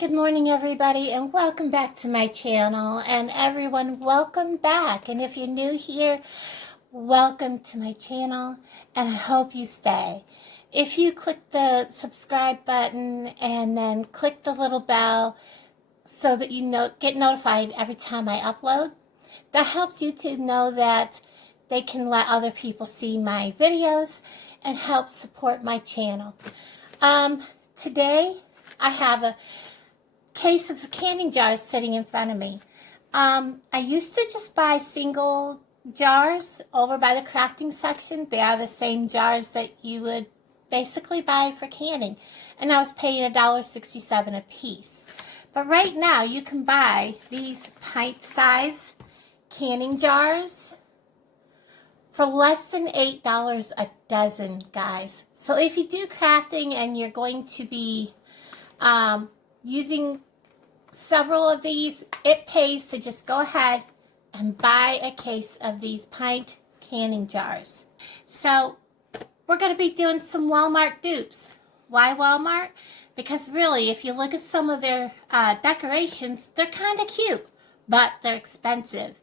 Good morning, everybody, and welcome back to my channel. And everyone, welcome back. And if you're new here, welcome to my channel, and I hope you stay. If you click the subscribe button and then click the little bell so that you get notified every time I upload, that helps YouTube know that they can let other people see my videos and help support my channel. Today I have a case of canning jars sitting in front of me. I used to just buy single jars over by the crafting section. They are the same jars that you would basically buy for canning, and I was paying $1.67 a piece. But right now you can buy these pint-size canning jars for less than $8 a dozen, guys. So if you do crafting and you're going to be using several of these, it pays to just go ahead and buy a case of these pint canning jars. So we're going to be doing some Walmart dupes. Why Walmart? Because really, if you look at some of their decorations, they're kind of cute, but they're expensive.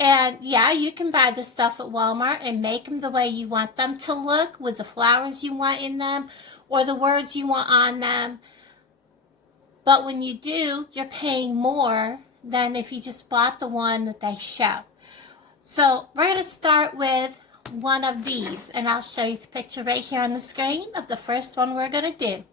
And yeah, you can buy this stuff at Walmart and make them the way you want them to look, with the flowers you want in them or the words you want on them. But when you do, you're paying more than if you just bought the one that they show. So we're going to start with one of these, and I'll show you the picture right here on the screen of the first one we're going to do.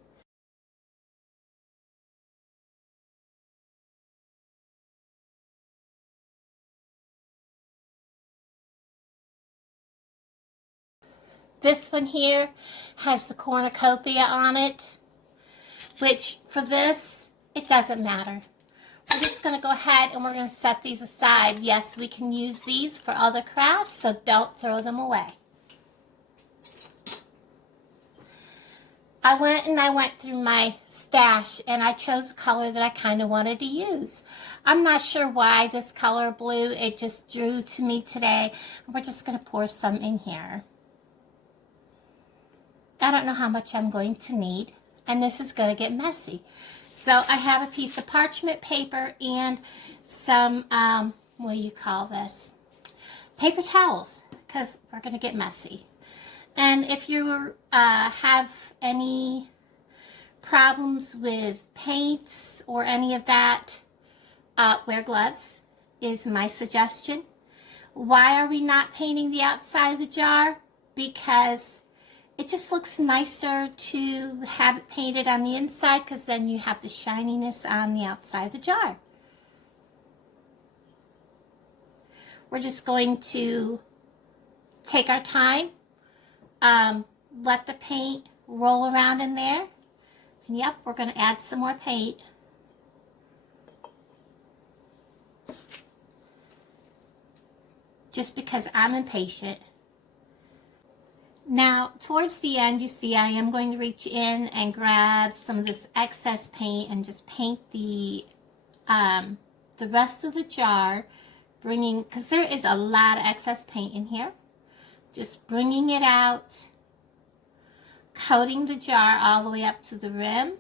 This one here has the cornucopia on it, which for this, it doesn't matter. We're just going to go ahead and we're going to set these aside. Yes, we can use these for other crafts, so don't throw them away. I went through my stash and I chose a color that I kind of wanted to use. I'm not sure why this color blue, it just drew to me today. We're just going to pour some in here. I don't know how much I'm going to need, and this is going to get messy. So I have a piece of parchment paper and some, what do you call this? Paper towels, because we're going to get messy. And if you have any problems with paints or any of that, wear gloves is my suggestion. Why are we not painting the outside of the jar? Because it just looks nicer to have it painted on the inside, because then you have the shininess on the outside of the jar. We're just going to take our time, let the paint roll around in there, and yep, we're going to add some more paint. Just because I'm impatient. Now, towards the end, you see I am going to reach in and grab some of this excess paint and just paint the rest of the jar, because there is a lot of excess paint in here. Just bringing it out, coating the jar all the way up to the rim,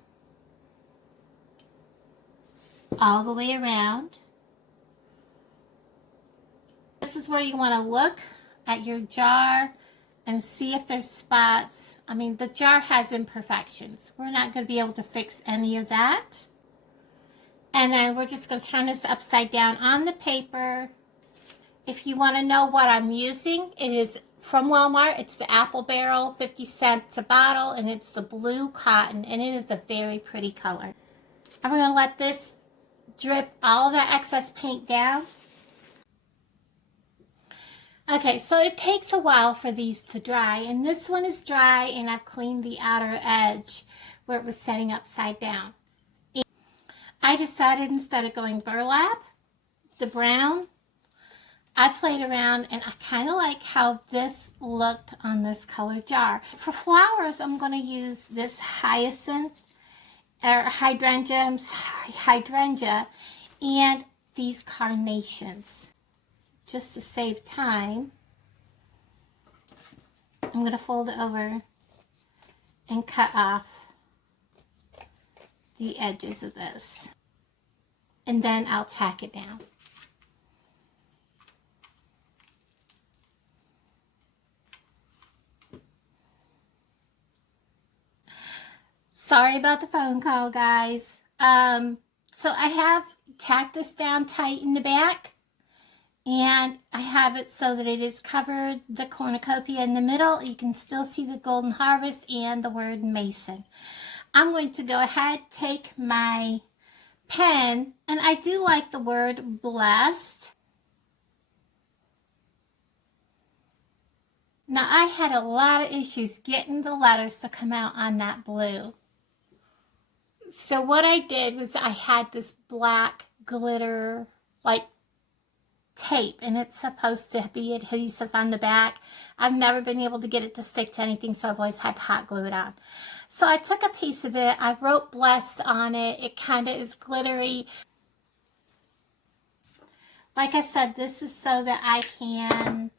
all the way around. This is where you want to look at your jar and see if there's spots. I mean, the jar has imperfections. We're not going to be able to fix any of that. And then we're just going to turn this upside down on the paper. If you want to know what I'm using, it is from Walmart. It's the Apple Barrel, 50 cents a bottle, and it's the blue cotton, and it is a very pretty color. And we're going to let this drip all that excess paint down. Okay, so it takes a while for these to dry, and this one is dry, and I've cleaned the outer edge where it was setting upside down. And I decided, instead of going burlap, the brown, I played around, and I kind of like how this looked on this color jar. For flowers, I'm going to use this hyacinth, or hydrangea, and these carnations. Just to save time, I'm going to fold it over and cut off the edges of this. And then I'll tack it down. Sorry about the phone call, guys. So I have tacked this down tight in the back, and I have it so that it is covered the cornucopia in the middle. You can still see the Golden Harvest and the word Mason. I'm going to go ahead, take my pen, and I do like the word blessed. Now, I had a lot of issues getting the letters to come out on that blue. So what I did was I had this black glitter like tape, and it's supposed to be adhesive on the back. I've never been able to get it to stick to anything, so I've always had to hot glue it on. So I took a piece of it, I wrote blessed on it. It kind of is glittery. Like I said, this is so that I can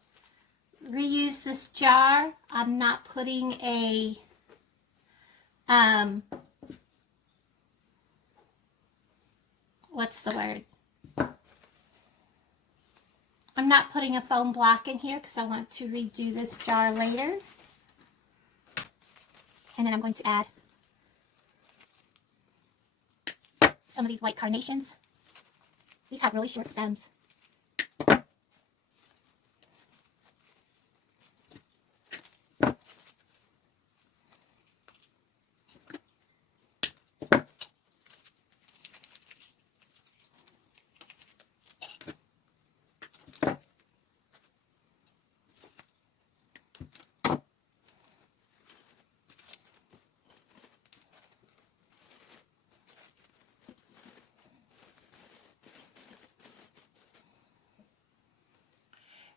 reuse this jar. I'm not putting a what's the word? I'm not putting a foam block in here because I want to redo this jar later. And then I'm going to add some of these white carnations. These have really short stems.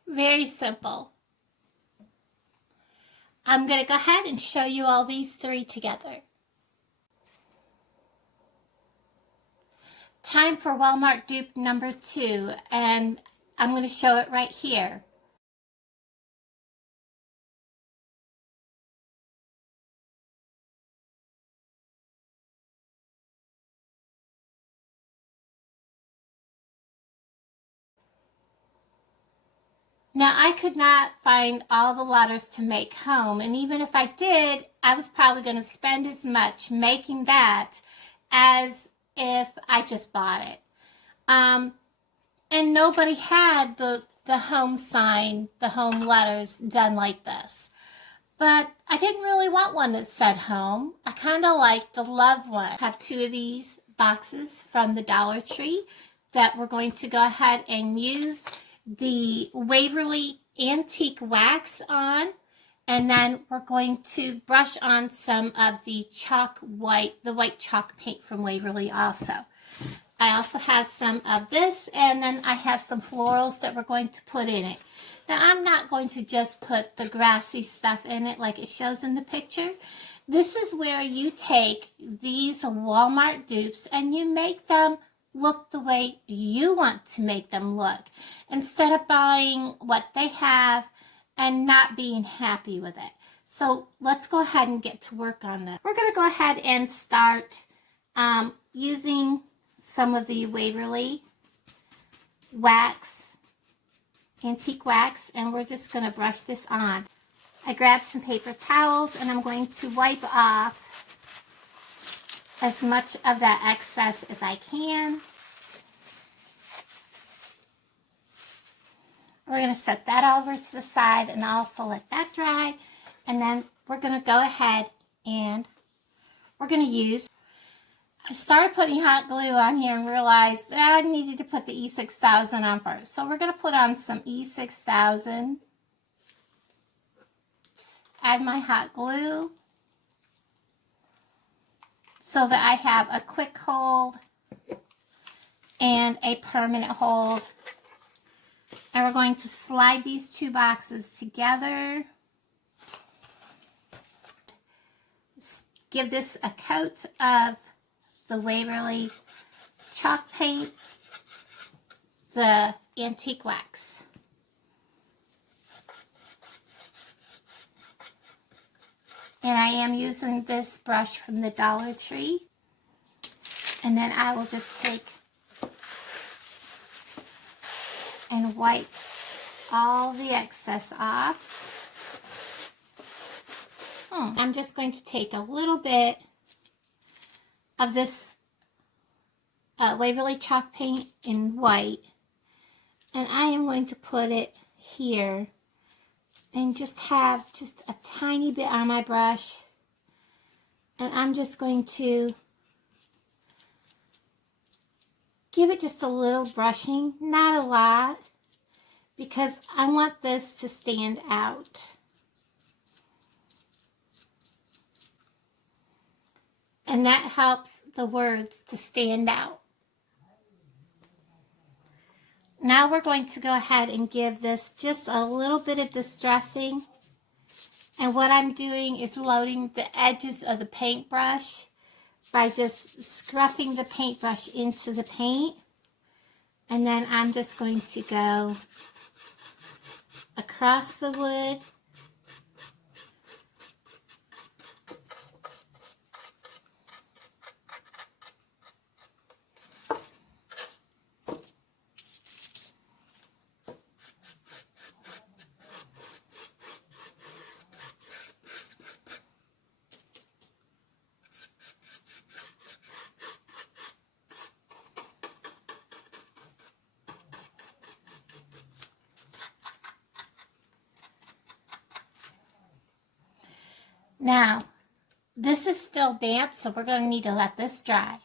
Very simple. I'm going to go ahead and show you all these three together. Time for Walmart dupe number 2, and I'm going to show it right here. Now, I could not find all the letters to make home, and even if I did, I was probably going to spend as much making that as if I just bought it. And nobody had the home sign, the home letters done like this. But I didn't really want one that said home. I kind of like the love one. I have 2 of these boxes from the Dollar Tree that we're going to go ahead and use the Waverly antique wax on, and then we're going to brush on some of the white chalk paint from Waverly also. I also have some of this, and then I have some florals that we're going to put in it. Now, I'm not going to just put the grassy stuff in it like it shows in the picture. This is where you take these Walmart dupes and you make them look the way you want to make them look, instead of buying what they have and not being happy with it. So let's go ahead and get to work on this. We're going to go ahead and start using some of the Waverly wax, antique wax, and we're just going to brush this on. I grabbed some paper towels and I'm going to wipe off as much of that excess as I can. We're going to set that over to the side and also let that dry. And then we're going to go ahead and we're going to use, I started putting hot glue on here and realized that I needed to put the E6000 on first. So we're going to put on some E6000. Add my hot glue so that I have a quick hold and a permanent hold. And we're going to slide these 2 boxes together. Give this a coat of the Waverly chalk paint, the antique wax. And I am using this brush from the Dollar Tree. And then I will just take and wipe all the excess off. I'm just going to take a little bit of this Waverly chalk paint in white, and I am going to put it here and just have just a tiny bit on my brush, and I'm just going to give it just a little brushing, not a lot, because I want this to stand out. And that helps the words to stand out. Now we're going to go ahead and give this just a little bit of distressing. And what I'm doing is loading the edges of the paintbrush by just scruffing the paintbrush into the paint. And then I'm just going to go across the wood. Now, this is still damp, so we're going to need to let this dry.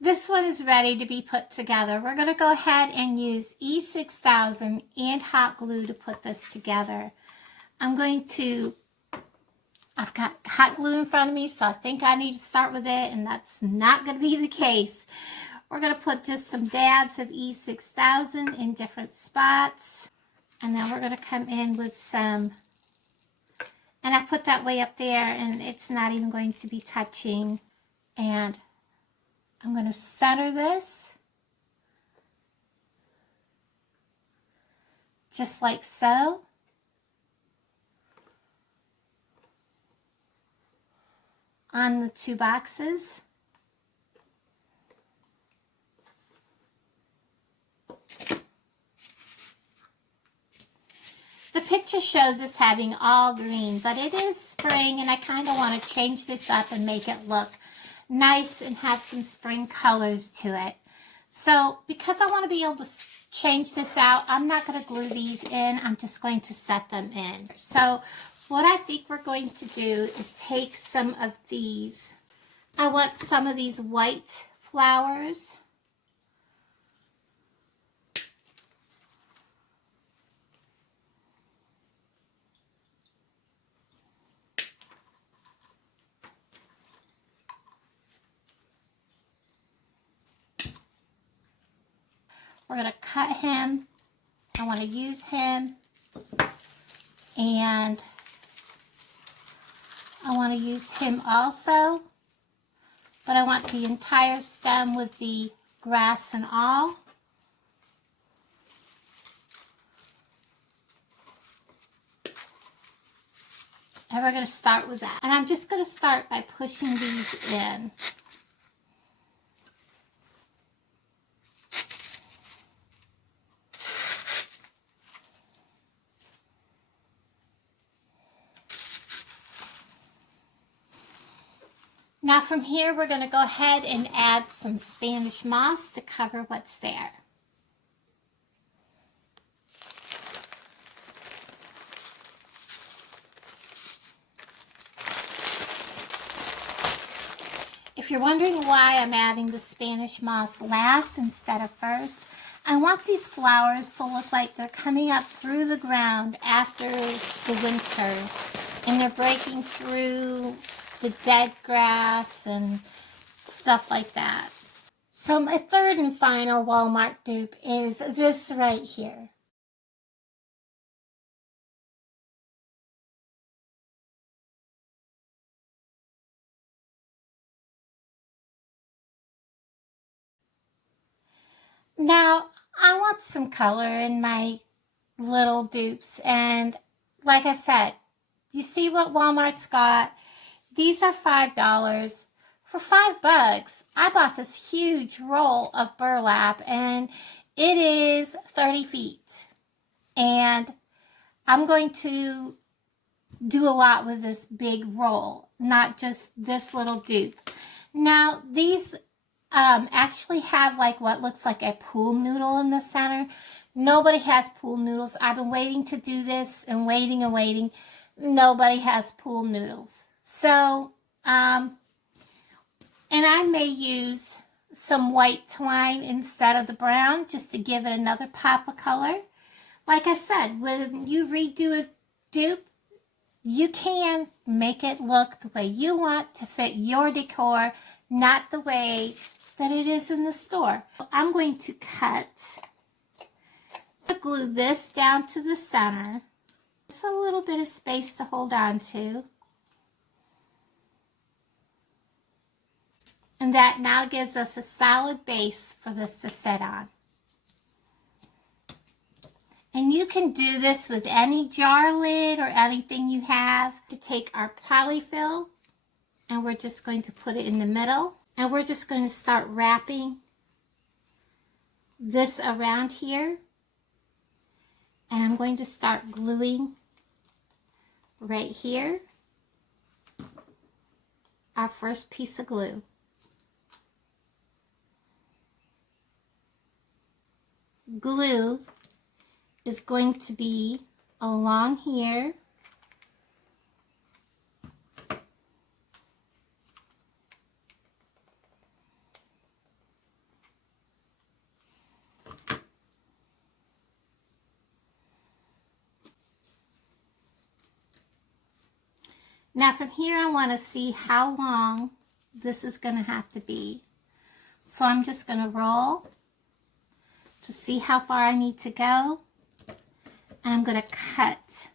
This one is ready to be put together. We're going to go ahead and use E6000 and hot glue to put this together. I've got hot glue in front of me, so I think I need to start with it, and that's not going to be the case. We're going to put just some dabs of E6000 in different spots, and then we're going to come in with some. And I put that way up there, and it's not even going to be touching. And I'm going to center this, just like so. On the two boxes. The picture shows us having all green, but it is spring, and I kind of want to change this up and make it look nice and have some spring colors to it. So because I want to be able to change this out, I'm not going to glue these in. I'm just going to set them in. So what I think we're going to do is take some of these. I want some of these white flowers. We're going to cut him. I want to use him. And I want to use him also. But I want the entire stem with the grass and all. And we're going to start with that. And I'm just going to start by pushing these in. Now from here, we're going to go ahead and add some Spanish moss to cover what's there. If you're wondering why I'm adding the Spanish moss last instead of first, I want these flowers to look like they're coming up through the ground after the winter, and they're breaking through the dead grass and stuff like that. So my third and final Walmart dupe is this right here. Now, I want some color in my little dupes, and like I said, you see what Walmart's got? These are $5 For $5, I bought this huge roll of burlap, and it is 30 feet. And I'm going to do a lot with this big roll, not just this little dupe. Now, these actually have like what looks like a pool noodle in the center. Nobody has pool noodles. I've been waiting to do this and waiting and waiting. Nobody has pool noodles. So, and I may use some white twine instead of the brown just to give it another pop of color. Like I said, when you redo a dupe, you can make it look the way you want to fit your decor, not the way that it is in the store. I'm going to glue this down to the center. Just a little bit of space to hold on to. And that now gives us a solid base for this to sit on. And you can do this with any jar lid or anything you have. To take our polyfill, and we're just going to put it in the middle. And we're just going to start wrapping this around here. And I'm going to start gluing right here our first piece of glue. Glue is going to be along here. Now from here I want to see how long this is going to have to be. So I'm just going to roll to see how far I need to go. And I'm going to cut.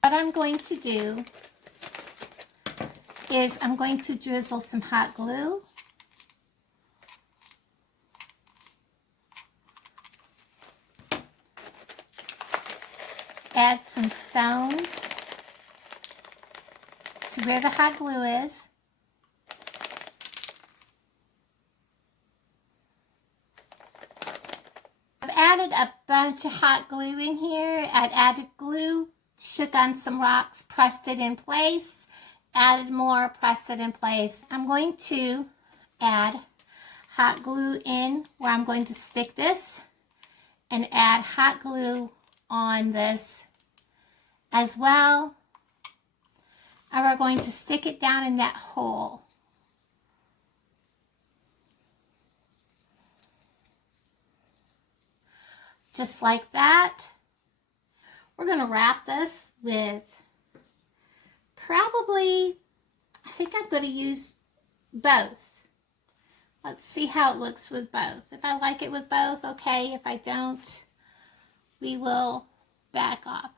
What I'm going to do is I'm going to drizzle some hot glue. Add some stones to where the hot glue is. I've added a bunch of hot glue in here. I've added glue, shook on some rocks, pressed it in place, added more, pressed it in place. I'm going to add hot glue in where I'm going to stick this and add hot glue on this as well. And we're going to stick it down in that hole. Just like that. We're going to wrap this with probably, I think I'm going to use both. Let's see how it looks with both. If I like it with both, okay. If I don't, we will back up.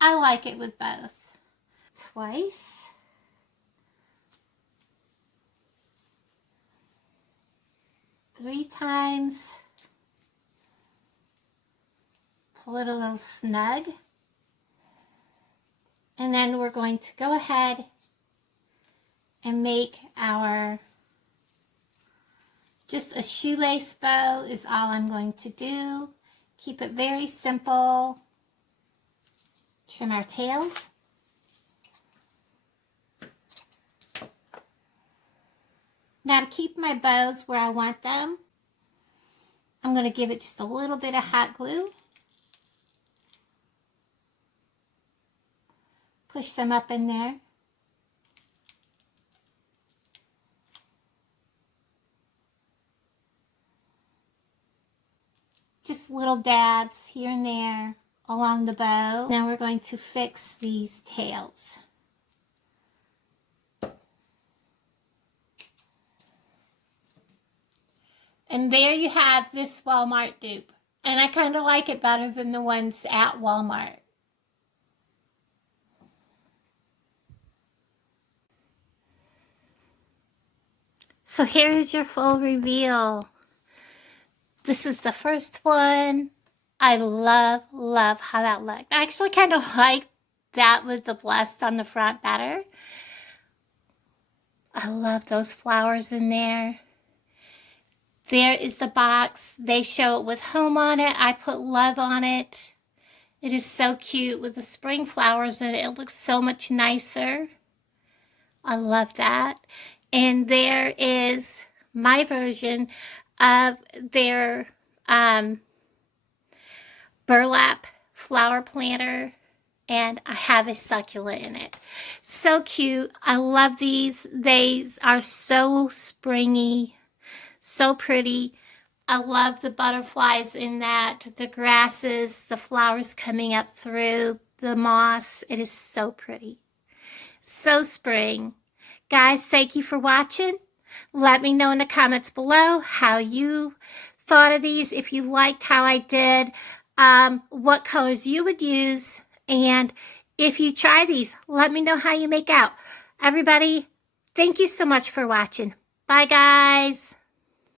I like it with both. Twice. Three times. Pull it a little snug. And then we're going to go ahead and make our, just a shoelace bow is all I'm going to do. Keep it very simple. Trim our tails. Now to keep my bows where I want them, I'm going to give it just a little bit of hot glue. Push them up in there. Just little dabs here and there along the bow. Now we're going to fix these tails. And there you have this Walmart dupe. And I kind of like it better than the ones at Walmart. So here is your full reveal. This is the first one. I love how that looked. I actually kind of like that with the blessed on the front better. I love those flowers in there. There is the box. They show it with home on it. I put love on it. It is so cute with the spring flowers in it. It looks so much nicer. I love that. And there is my version of their burlap flower planter, and I have a succulent in it. So cute. I love these. They are so springy, so pretty. I love the butterflies in that, the grasses, the flowers coming up through the moss. It is so pretty. So spring. Guys, thank you for watching. Let me know in the comments below how you thought of these, if you liked how I did, what colors you would use, and if you try these, let me know how you make out. Everybody, thank you so much for watching. Bye, guys.